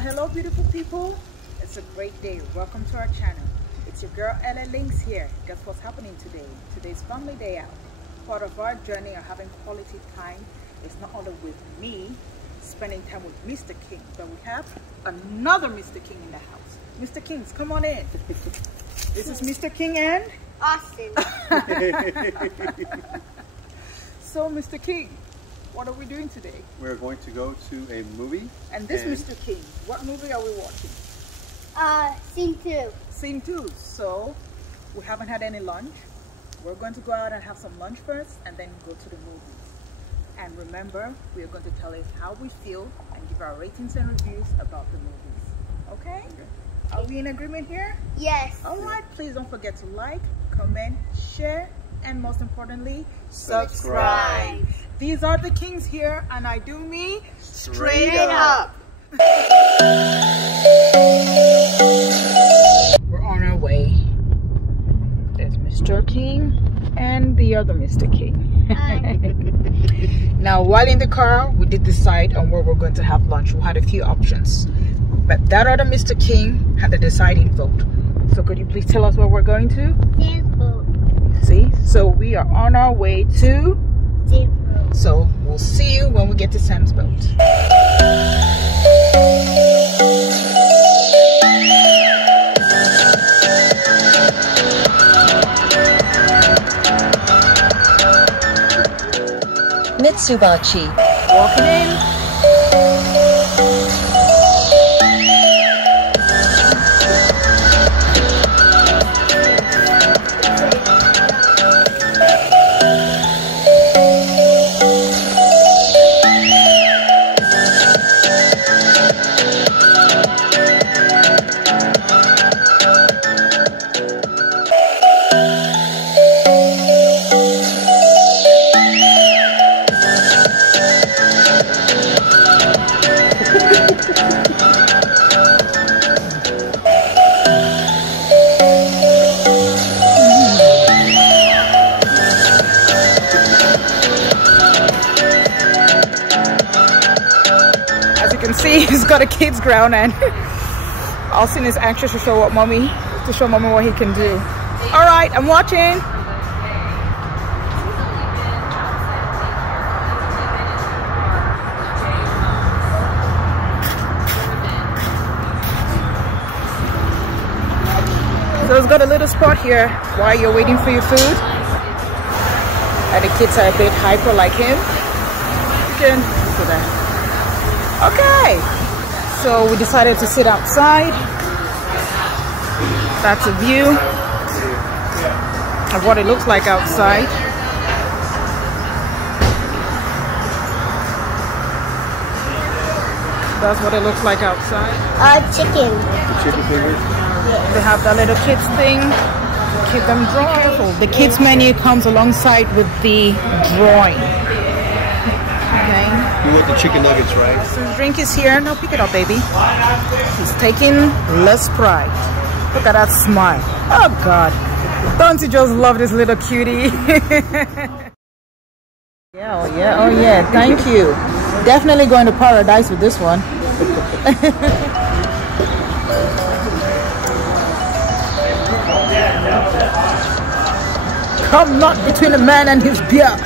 Hello beautiful people, it's a great day. Welcome to our channel. It's your girl Ella Links here. Guess what's happening today? Today's family day out. Part of our journey of having quality time is not only with me spending time with Mr. King, but we have another Mr. King in the house. Mr. Kings, come on in. This is Mr. King and Austin. So Mr. King, what are we doing today? We're going to go to a movie. And this Mr. King, what movie are we watching? Scene 2. Scene 2. So we haven't had any lunch. We're going to go out and have some lunch first and then go to the movies. And remember, we are going to tell you how we feel and give our ratings and reviews about the movies. Okay? Are we in agreement here? Yes. Alright, please don't forget to like, comment, share, and most importantly, subscribe. These are the Kings here, and I do me straight up. We're on our way. There's Mr. King and the other Mr. King. Now, while in the car, we did decide on where we're going to have lunch. We had a few options, but that other Mr. King had the deciding vote. So could you please tell us where we're going to? See, so we are on our way to So we'll see you when we get to Sam's boat. Mitsubishi. Walking in. See, he's got a kid's ground, and Austin is anxious to show mommy what he can do. All right, I'm watching. So he's got a little spot here while you're waiting for your food, and the kids are a bit hyper like him. You can look at that. Okay, so we decided to sit outside. That's a view of what it looks like outside. That's what it looks like outside. Chicken. Chicken fingers. They have that little kids thing. Keep them drawing. The kids menu comes alongside with the drawing. Okay. You want the chicken nuggets, right? So the drink is here. No, pick it up, baby. He's taking less pride. Look at that smile. Oh, God. Don't you just love this little cutie? Yeah, oh, yeah, oh, yeah. Thank you. Definitely going to paradise with this one. Come not between a man and his beer.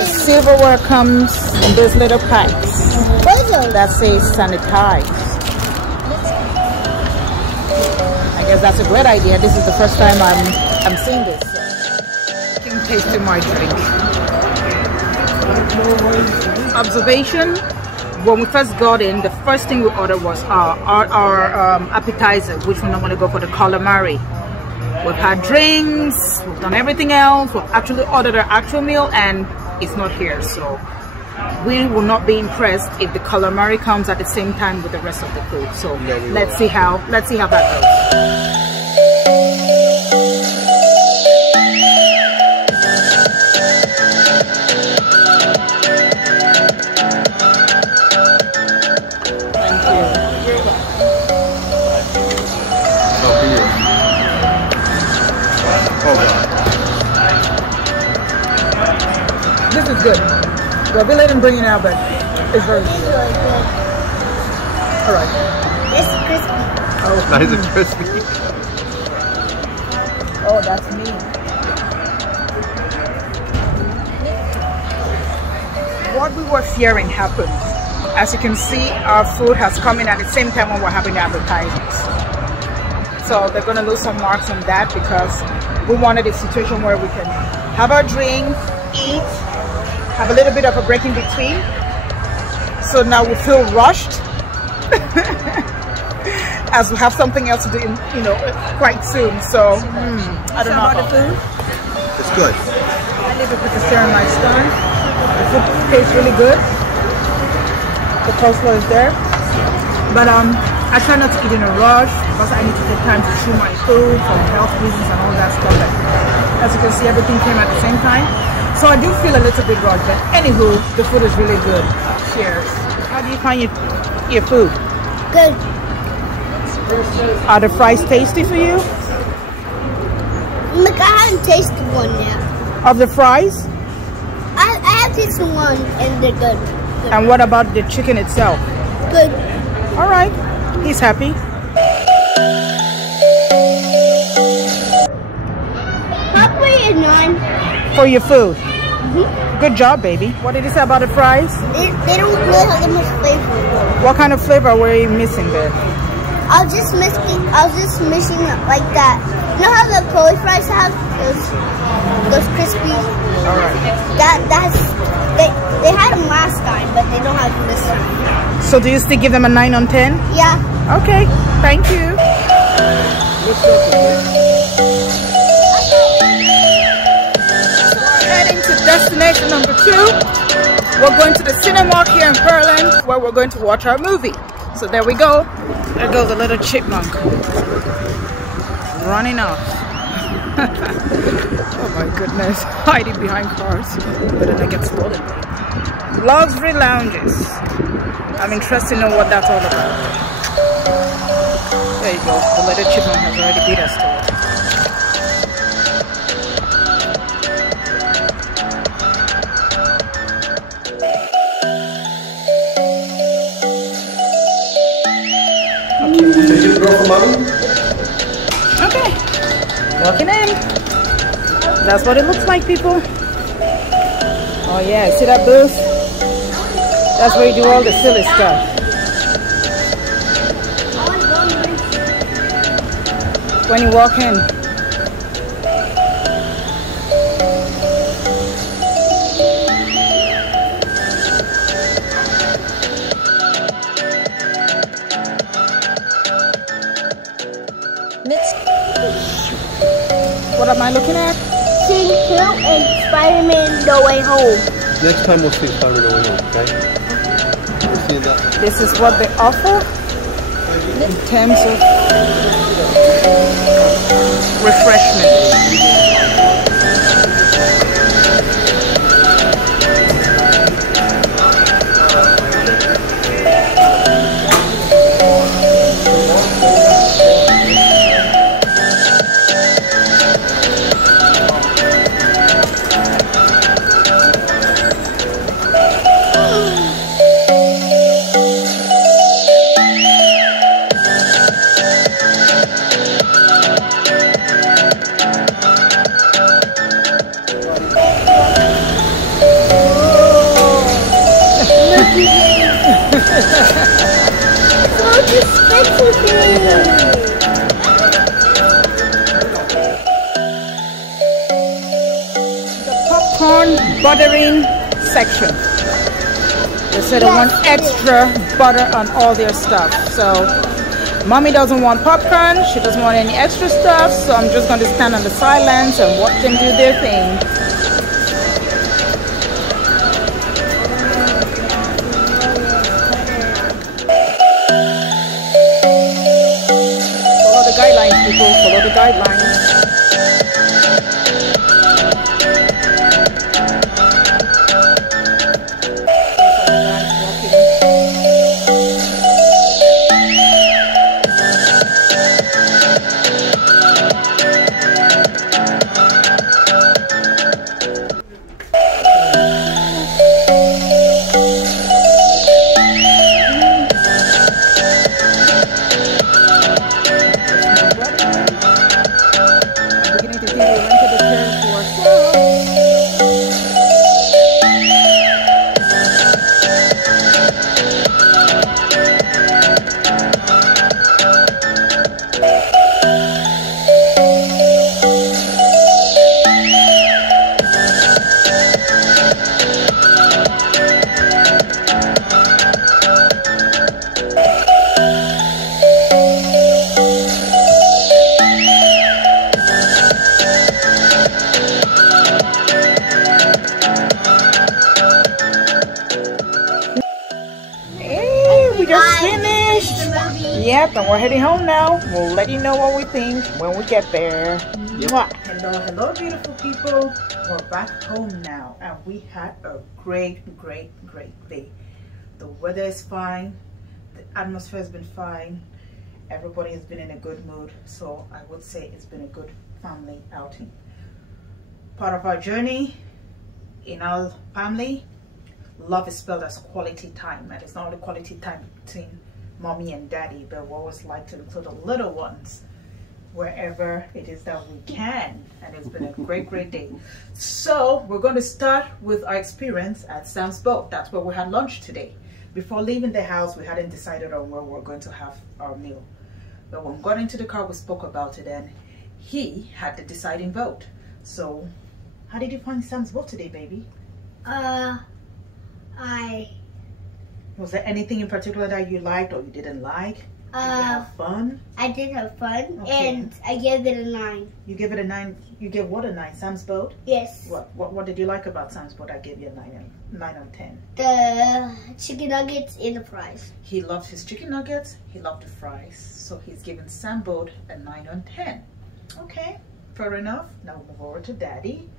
Silverware comes in those little packs that says sanitize. I guess that's a great idea. This is the first time I'm seeing this. So. Tasting my drink. Observation: when we first got in, the first thing we ordered was our appetizer, which we normally go for the calamari. We've had drinks, we've done everything else. We've actually ordered our actual meal, and it's not here, so we will not be impressed if the calamari comes at the same time with the rest of the food. So no, let's see how that goes. This is good. Well, we let him bring it out, but it's very It's good. really good. All right. It's crispy. Oh, Nice and crispy. oh, that's me. What we were fearing happened. As you can see, our food has come in at the same time when we're having the advertisements. So they're going to lose some marks on that because we wanted a situation where we can have our drink, eat, have a little bit of a break in between. So now we feel rushed as we have something else to do, you know, quite soon. So I don't know about the food. It's good. I leave it with the stir in my stomach. The food tastes really good. The coleslaw is there, but I try not to eat in a rush because I need to take time to chew my food for health reasons and all that stuff. And as you can see, everything came at the same time, so I do feel a little bit rushed. But anywho, the food is really good. Cheers. How do you find your food? Good. Are the fries tasty for you? Look, I haven't tasted one yet. Of the fries? I have tasted one and they're good. And what about the chicken itself? Good. All right, he's happy. Probably a 9. For your food. Good job, baby. What did you say about the fries? They don't really have that much flavor. What kind of flavor were you missing there? I was just missing like that. You know how the curly fries have those crispy? All right. They had them last time, but they don't have them this time. So do you still give them a 9 on 10? Yeah. Okay, thank you. We're heading to destination number 2. We're going to the Cinemark here in Pearland where we're going to watch our movie. So there we go. There goes a little chipmunk running off. Oh my goodness, hiding behind cars. Better not get stolen. Luxury lounges. I'm interested to know what that's all about. There you go. The little chipmunk has already beat us to it. Take your girl for mommy? Okay, walking in. That's what it looks like, people. Oh yeah, see that booth? That's where you do all the silly stuff. When you walk in. What am I looking at? Sing 2 and Spider-Man No Way Home. Next time we'll see Spider-Man No Way Home, okay? We'll see that. This is what they offer in terms of refreshment. The popcorn buttering section. They said they want extra butter on all their stuff. So mommy doesn't want popcorn, she doesn't want any extra stuff, so I'm just going to stand on the sidelines and watch them do their thing. Follow the guidelines, people, follow the guidelines. and we're heading home now. We'll let you know what we think when we get there. Mwah. Hello, beautiful people. We're back home now, and we had a great day. The weather is fine. The atmosphere has been fine. Everybody has been in a good mood. So I would say it's been a good family outing. Part of our journey in our family, love is spelled as quality time, and it's not only quality time between mommy and daddy, but we always like to include the little ones wherever it is that we can, and it's been a great day. So we're going to start with our experience at Sam's Boat. That's where we had lunch today. Before leaving the house, we hadn't decided on where we're going to have our meal, but when we got into the car, we spoke about it, and he had the deciding vote. So how did you find Sam's Boat today, baby? Was there anything in particular that you liked or you didn't like? Did you have fun? I did have fun, okay. And I gave it a 9. You gave it a 9. You gave what a 9? Sam's Boat? Yes. What did you like about Sam's Boat? I gave you a 9 out of 10. The chicken nuggets and the fries. He loved his chicken nuggets. He loved the fries. So he's given Sam's Boat a 9 on 10. Okay, fair enough. Now we'll move over to Daddy.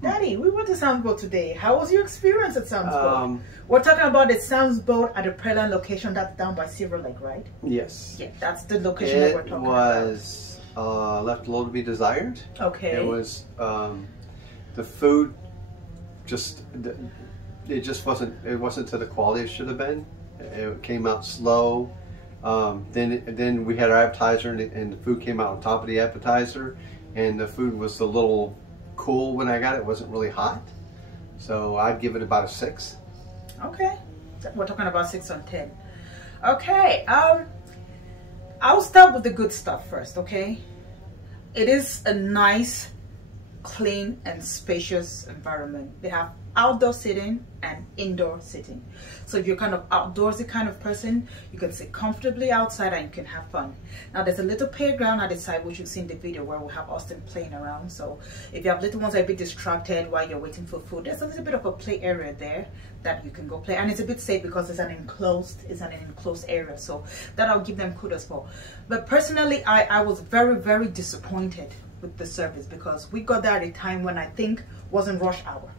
Daddy, we went to Sam's Boat today. How was your experience at Sam's Boat? We're talking about the Sam's Boat at the Pearland location that's down by Silver Lake, right? Yes. Yeah, that's the location that we're talking about. It was left a little to be desired. Okay. It was the food just wasn't to the quality it should have been. It came out slow. Then we had our appetizer, and the food came out on top of the appetizer, and the food was a little cool when I got it. It wasn't really hot, so I'd give it about a 6. Okay, we're talking about 6 on 10. Okay, I'll start with the good stuff first. Okay, it is a nice, clean and spacious environment. They have outdoor sitting and indoor sitting, so if you're kind of outdoorsy kind of person, you can sit comfortably outside and you can have fun. Now there's a little playground at the side, which you've seen in the video, where we have Austin playing around. So if you have little ones that are a bit distracted while you're waiting for food, there's a little bit of a play area there that you can go play, and it's a bit safe because it's an enclosed area, so that I'll give them kudos for. But personally, I was very disappointed with the service, because we got there at a time when I think wasn't rush hour.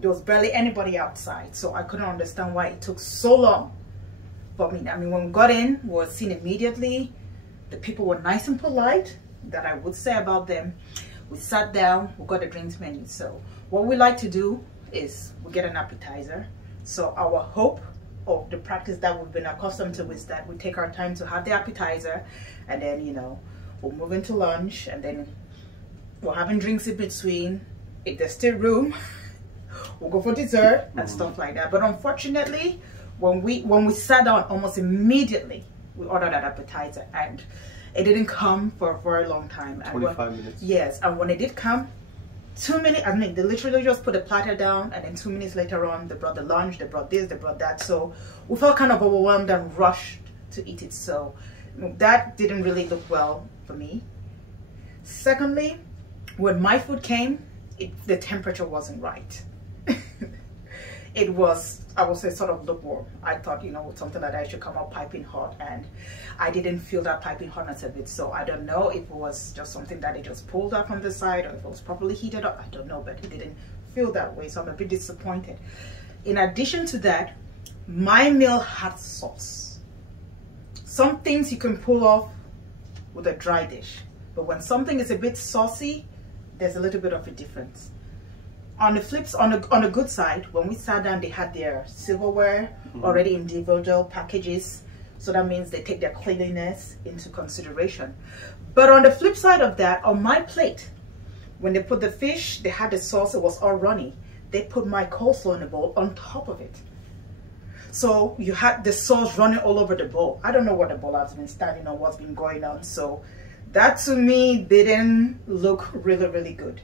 There was barely anybody outside, so I couldn't understand why it took so long for me. I mean, when we got in, we were seen immediately. The people were nice and polite, that I would say about them. We sat down, we got a drinks menu. So what we like to do is we get an appetizer. So our hope of the practice that we've been accustomed to is that we take our time to have the appetizer, and then, you know, we'll move into lunch, and then we're having drinks in between. If there's still room, we'll go for dessert and stuff like that. But unfortunately, when we sat down, almost immediately we ordered an appetizer, and it didn't come for a very long time. 25 minutes. Yes, and when it did come, 2 minutes, I mean, they literally just put the platter down, and then 2 minutes later on, they brought the lunch, they brought this, they brought that. So we felt kind of overwhelmed and rushed to eat it. So that didn't really look well for me. Secondly, when my food came, the temperature wasn't right. It was, I would say, sort of lukewarm. I thought, you know, with something like that, it should come out piping hot, and I didn't feel that piping hotness of it. So I don't know if it was just something that they just pulled out from the side, or if it was properly heated up. I don't know, but it didn't feel that way, so I'm a bit disappointed. In addition to that, my meal had sauce. Some things you can pull off with a dry dish, but when something is a bit saucy, there's a little bit of a difference. On the flips, on the good side, when we sat down, they had their silverware already in individual packages, so that means they take their cleanliness into consideration. But on the flip side of that, on my plate, when they put the fish, they had the sauce, it was all runny. They put my coleslaw in the bowl on top of it. So you had the sauce running all over the bowl. I don't know what the bowl has been standing on, what's been going on. So that to me didn't look really good.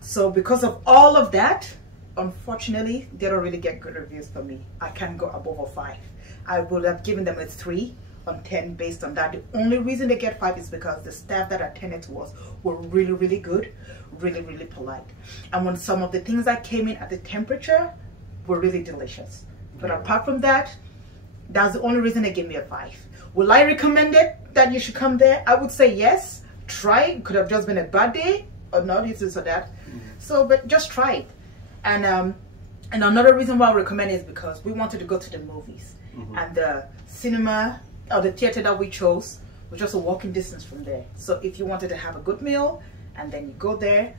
So because of all of that, unfortunately, they don't really get good reviews from me. I can't go above a 5. I would have given them a 3 on 10 based on that. The only reason they get 5 is because the staff that attended to us were really good, really polite. And when some of the things that came in at the temperature were really delicious. But apart from that, that's the only reason they gave me a 5. Will I recommend it that you should come there? I would say yes. Try it. Could have just been a bad day or not, this or that. So, but just try it. And another reason why I recommend it is because we wanted to go to the movies. And the cinema or the theater that we chose was just a walking distance from there. So if you wanted to have a good meal and then you go there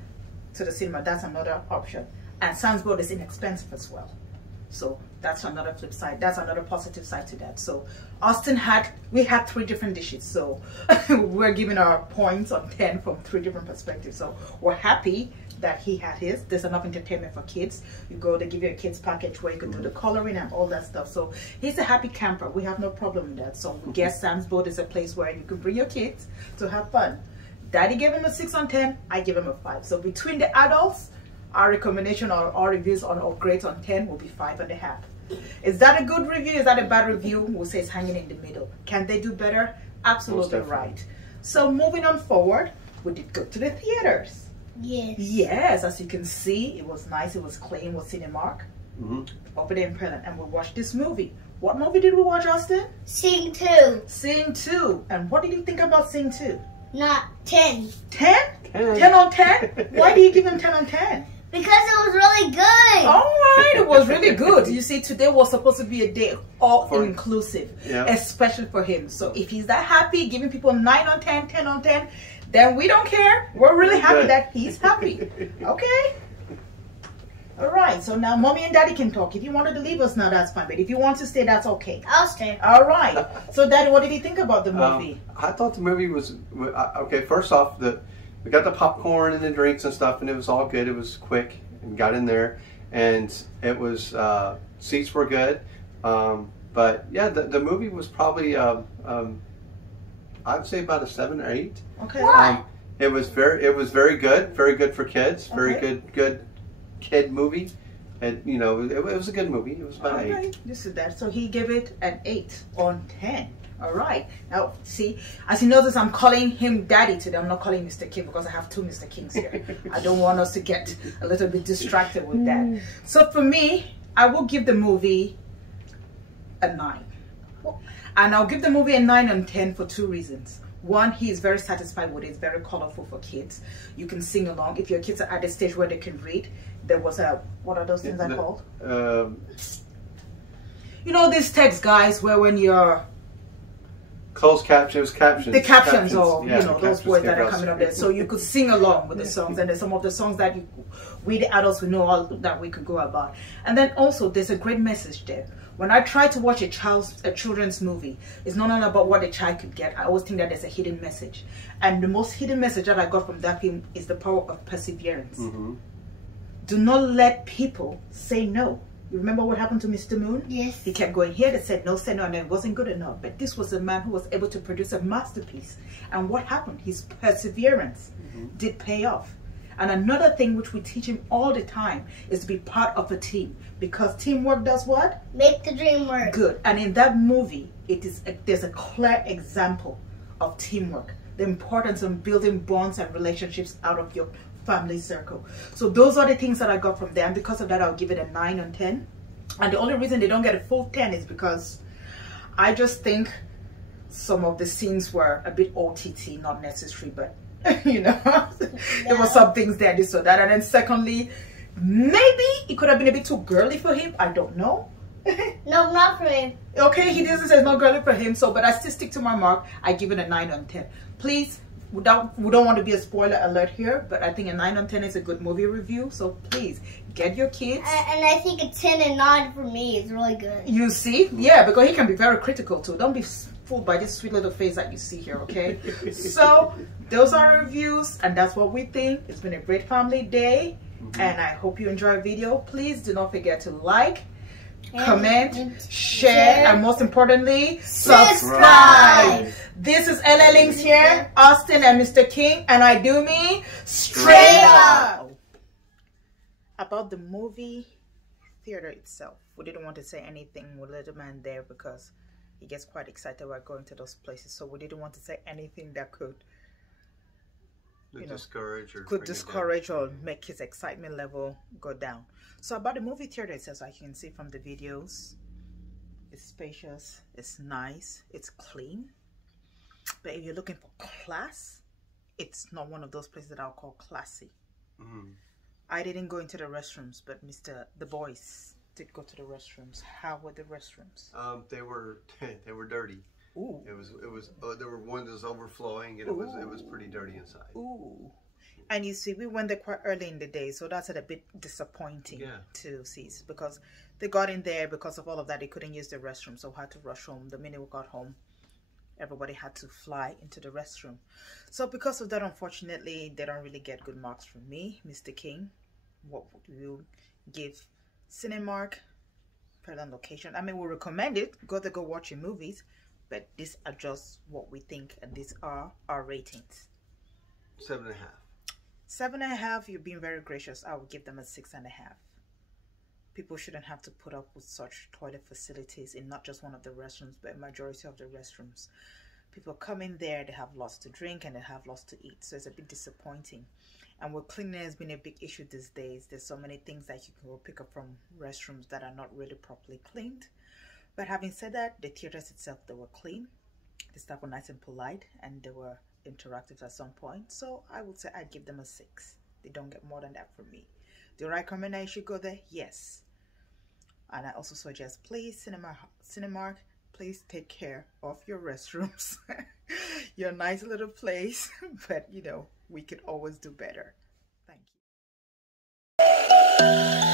to the cinema, that's another option. And Sandsboard is inexpensive as well. So that's another flip side. That's another positive side to that. So Austin we had 3 different dishes. So we're giving our points on 10 from 3 different perspectives. So we're happy that he had his. There's enough entertainment for kids. You go, they give you a kids package where you can do the coloring and all that stuff. So he's a happy camper. We have no problem with that. So we guess Sam's Boat is a place where you can bring your kids to have fun. Daddy gave him a 6 on 10. I give him a 5. So between the adults, our recommendation or our reviews on or grades on 10 will be 5.5. Is that a good review? Is that a bad review? We'll say it's hanging in the middle. Can they do better? Absolutely right. So moving on forward, we did go to the theaters. Yes. Yes, as you can see, it was nice. It was clean. It was Cinemark. Over there in Pearland, and we watched this movie. What movie did we watch, Austin? Sing 2. Sing 2. And what did you think about Sing 2? Not 10. 10? 10 on 10? Why do you give him 10 on 10? Because it was really good. All right, it was really good. You see, today was supposed to be a day all inclusive, especially for him. So if he's that happy, giving people 9 on 10, 10 on 10, then we don't care. We're really happy that he's happy. Okay? All right, so now Mommy and Daddy can talk. If you wanted to leave us now, that's fine. But if you want to stay, that's okay. I'll stay. All right. So, Daddy, what did you think about the movie? I thought the movie was, okay, first off, we got the popcorn and the drinks and stuff, and it was all good. It was quick and got in there. And it was, seats were good. But, yeah, the movie was probably, I'd say about a 7 or 8. Okay. It was very good for kids. Very good kid movie. And you know, it was a good movie. It was about 8. This is that. So he gave it an 8 on 10. All right. Now, see, as you notice, I'm calling him Daddy today. I'm not calling Mr. King because I have 2 Mr. Kings here. I don't want us to get a little bit distracted with that. So for me, I will give the movie a 9. And I'll give the movie a 9 on 10 for 2 reasons. One, he is very satisfied with it. It's very colorful for kids. You can sing along. If your kids are at the stage where they can read, there was a, what are those things called? You know these text, guys, where when you're... Closed captions, The captions or, yeah, you know, those words that are coming up there. So you could sing along with the songs. And there's some of the songs that we, the adults, we know all that we could go about. And then also, there's a great message there. When I try to watch a children's movie, it's not only about what a child could get. I always think that there's a hidden message. And the most hidden message that I got from that film is the power of perseverance. Do not let people say no. You remember what happened to Mr. Moon? Yes. He kept going here, they said no, and it wasn't good enough. But this was a man who was able to produce a masterpiece. And what happened? His perseverance did pay off. And another thing which we teach him all the time is to be part of a team. Because teamwork does what? Make the dream work. Good. And in that movie, there's a clear example of teamwork. The importance of building bonds and relationships out of your family circle. So those are the things that I got from there. And because of that, I'll give it a 9 on 10. And the only reason they don't get a full 10 is because I just think some of the scenes were a bit OTT, not necessary, but you know, there were some things there, this or that. And then secondly, maybe it could have been a bit too girly for him. I don't know. No, not for him. Okay, he doesn't say it's not girly for him. So, but I still stick to my mark. I give it a 9 on 10. Please, we don't want to be a spoiler alert here, but I think a 9 on 10 is a good movie review. So please get your kids. And I think a 10 and 9 for me is really good. You see? Yeah, because he can be very critical too. Don't be fooled by this sweet little face that you see here, okay? So those are our reviews, and that's what we think. It's been a great family day, and I hope you enjoy our video. Please do not forget to like, comment, share, and most importantly, subscribe. This is LL Links here, Austin and Mr. King, and I do me straight up. About the movie theater itself, we didn't want to say anything with little man there because he gets quite excited about going to those places, so we didn't want to say anything that could discourage or make his excitement level go down. So about the movie theater itself, as you can see from the videos, It's spacious, it's nice, it's clean. But if you're looking for class, it's not one of those places that I'll call classy. I didn't go into the restrooms, but the boys did go to the restrooms. How were the restrooms? They were dirty. Ooh. It was there were windows overflowing, and it was pretty dirty inside. Ooh. And you see, we went there quite early in the day, so that's a bit disappointing to see, because they got in there because of all of that. They couldn't use the restroom, so had to rush home. The minute we got home, everybody had to fly into the restroom. So because of that, unfortunately, they don't really get good marks from me, Mr. King. What would you give Cinemark, Pearland location? I mean, we recommend it. Go watch your movies, but these are just what we think, and these are our ratings. 7.5. 7.5. You're being very gracious. I would give them a 6.5. People shouldn't have to put up with such toilet facilities in not just one of the restrooms, but a majority of the restrooms. People come in there, they have lots to drink and they have lots to eat, so it's a bit disappointing. And with cleanliness has been a big issue these days. There's so many things that you can go pick up from restrooms that are not really properly cleaned. But having said that, the theaters itself, they were clean. The staff were nice and polite, and they were interactive at some point. So I would say I'd give them a 6. They don't get more than that from me. Do I recommend I should go there? Yes. And I also suggest, please, Cinemark, please take care of your restrooms. You're a nice little place, but you know, we could always do better. Thank you.